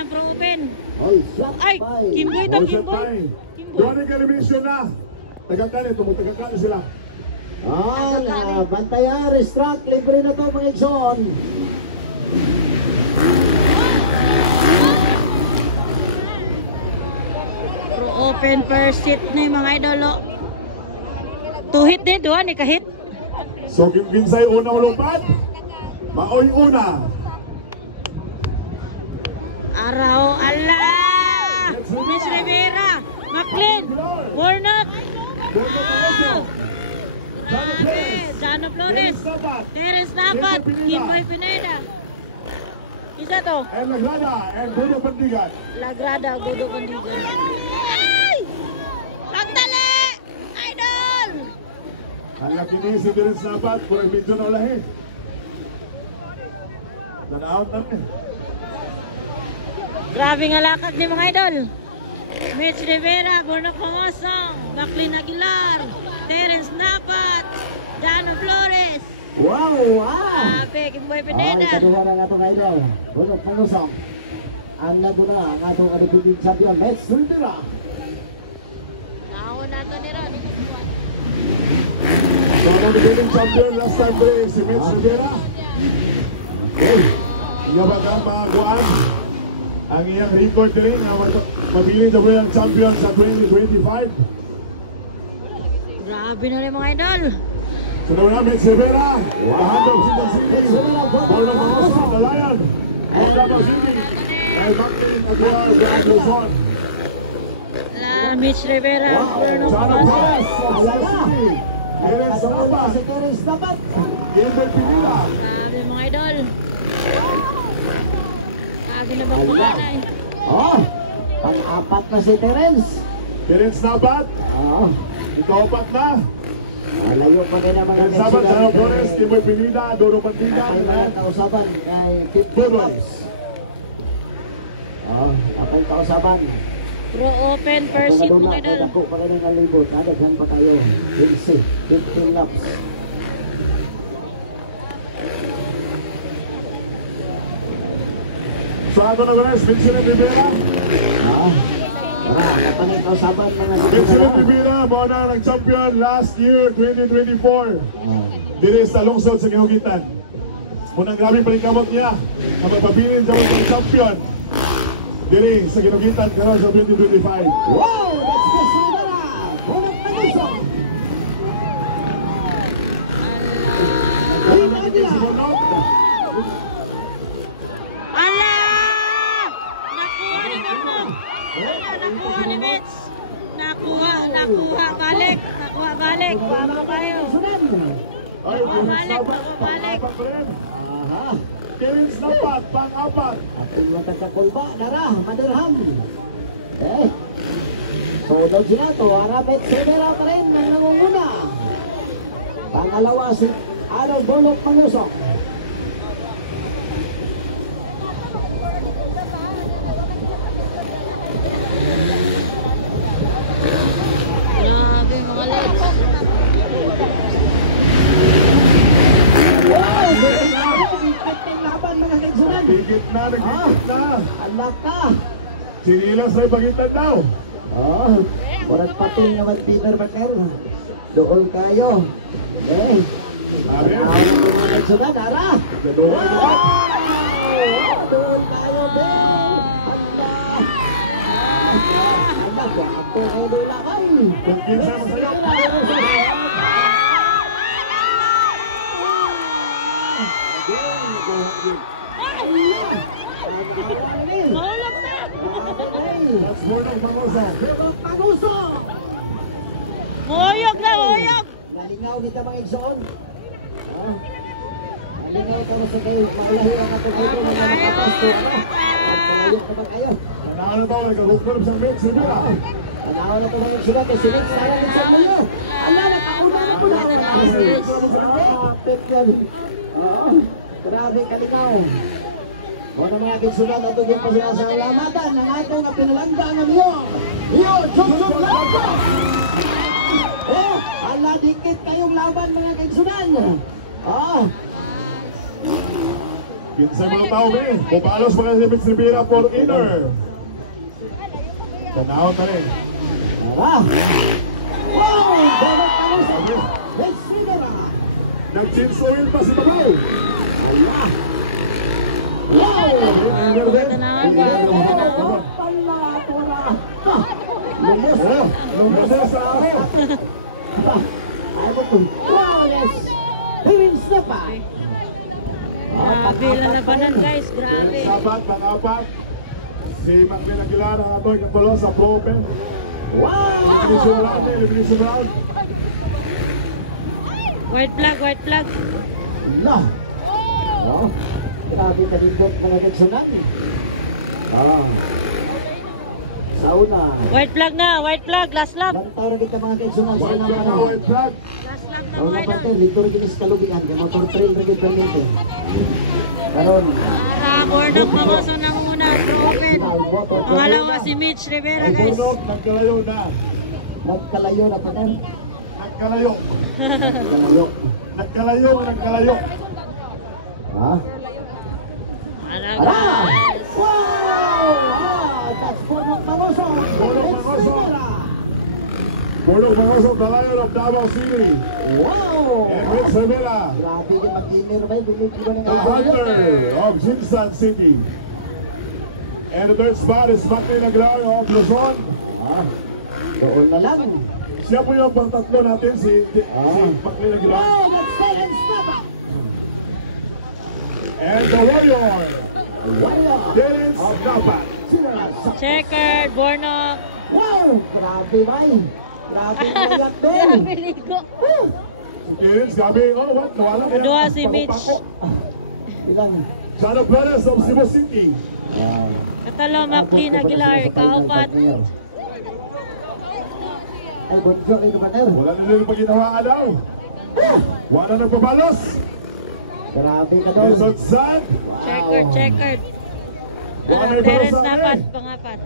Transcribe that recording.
ng Pro Open. Ay, Kimboy ito, Kimboy. Doon ang elimination na. Tagakanin, tumutagakanin sila. Bantaya, restract, libre na to mga Edson. Pro Open first hit ni mga idolo. 2 hit din, 2 ni kahit. So, Ginsay unang lupat. Maoy una. Araw, Allah! Miss Rivera, McLean, Warnock. Grabe, Jano Flores, Terence Napat, Kimboy Pineda. Isa to? And Lagrada, and Bruno Pandigan. Lagrada, Gudo Pandigan. Ay! Pagdali! Idol! Ang laki ni si Terence Napat, kung medyo na ulahin. Nanaot namin. Grabe nga lakad ni mga idol. Mitch Rivera, Borno Pangosong, McLean Aguilar, Terence Napat, Jano Flores. Wow! Grabe, Kimboy Pineda. Kaduha na nga itong idol. Bulok Pangusong. Ang naguna ang atong alipiging champion, Mitch Rivera. Naon nato ni Ron. So, ang alipiging champion last time day, si Mitch Rivera. Iya ba ka mga kuwan? Ang iyang record din na mabiling na ang champion sa 2025. Grabe na rin mga idol. Sunod namin si Rivera. Kahandog Sindan City. Borno Pangosong, The Lion. Davao City. Kay McLean Aguilar, Grand Luzon. Mitch Rivera, Borno Jano Pangosong. Flores, Davao City. Terence Napat. Si Terence Napat. Kimboy Pineda. Grabe mga idol. Grabe na bang Pang-apat na si Terence. Terence Napat. Ikaw-apat na. Layo pa din ang mga Terence Napat, Jano Flores, Kimboy Pineda, Doro Pandigan. Ay mga kausaban kay 15 laps. Apay kausaban. Pro Open first hit mga idol. Ako pa rin ang libot. Nadaghan pa tayo. 15 laps. So ato na guys, Vincent Rivera. Kapangin kausaban mga Vincent Rivera, mo na nag-champion last year, 2024. Diri sa lungsod sa Gihugitan. Munang grabe pa rin kamot niya na magpabilin sa mga champion. Diri sa Gihugitan karon sa 2025. Wow! That's Chris Rivera! Bulok Pangusong! Ala! Nakuha ni Mamo! Nakuha ni Mitch! Nakuha, balik! Nakuha, balik! Pamo kayo! Balik! Terence Napat, pang-apat. Ating matagkakulba, nara, madirham. Sunod sila to, Arabet Rivera pa rin ang nangunguna. Pangalawa si Bulok Pangusong. Grabe mga legs! Wow! Laban mga kaigsunan. Nagigit na. Anak ka. Sinilas na ipagitan daw. Walang pating naman Peter Baker. Doon kayo. Sabi? Mga kaigsunan, Ara. Doon kayo, Ben. Anak ko, ako ay lulakay. Kung kinsa masaya. Mahulog na! That's Borno Pangosong. Huyog na, huyog! Nalingaw kita mga igsoon. Nalingaw ka sa kayo. Maulahi ang atong ito ng mga kapasto. Pangayot naman kayo. Tanaw na daw, nagkagugpon sa Mitch Rivera. Tanaw na ito mga igsoon. Kasi Mitch, sayang sa kayo. Ala, nakauna na po na. Grabe kalingaw. Mga mga igsoon, natugin pa sila sa alamatan ng atong pinalanda ng iyo. Iyo, chok-chok laban! Ala, dikit kayong laban mga kaigsunan. Pinsay mo ng tao eh. Pupalos mga si Mitch Rivera for inner. Tanawon na rin. Wow! Dapat ano sa Let's Rivera. Nag-chinsoil pa si Babaw. Wow! Ganda na nga. Lumos sa ako. Flawless! Hiwins na pa! Grabe lalabanan guys, grabe. Sabat, pang-apat. Si Maclean Aguilar ang ato ikapulo sa Pro Open. Wow! Elimination round. White flag. No! Oh, grabe kalindot mga nagsunan. Sauna. White flag, last lap. Lantaw rin kita mga kaigsunan sa ilang panahon. White flag. Last lap na Ang mga napatay, idol. lito rin kinis kalubigan. Kaya motor trail rin kita nito. Karon. Para Bornok Mamoso ng una, Pro Open. Pangalawa si Mitch Rivera Ang guys. Bornok, nagkalayo na. Nagkalayo na pa din. Nagkalayo. Nagkalayo. Nagkalayo. Ha? Para Ara! guys. Wow! That's Bornok Mamoso. Bornok Mamoso. Bornok Mamoso, Dalayan of Davao City. Wow! And Mitch Rivera, Grabe yung mag-inir ba? Bumili ko na the Thunder of Jinsan City. And the third spot is Maclean Aguilar of Luzon. Doon na lang. Siya po yung pang-tatlo natin, si Maclean Aguilar. Wow! Nag-silence na ba? And the Warrior, Warrior! Dennis Napat. Checkered, Bornok. Wow! Grabe ba? Grabe yung mayak doon. Grabe ligo. Dennis, gabi, what? Nawala kaya? Kedua si Mitch. Pako-pako. Ilan? Chano Flores of Cebu City. Katalo Maclean Aguilar, kaupat. Ay, bonjo rin naman na. Wala na nila pagginawaan daw. Wala na nagpabalos. Grabe ka doon. Quezon San. Checkered. Wala na Terence ibalos sa Napat, akin. pangapat.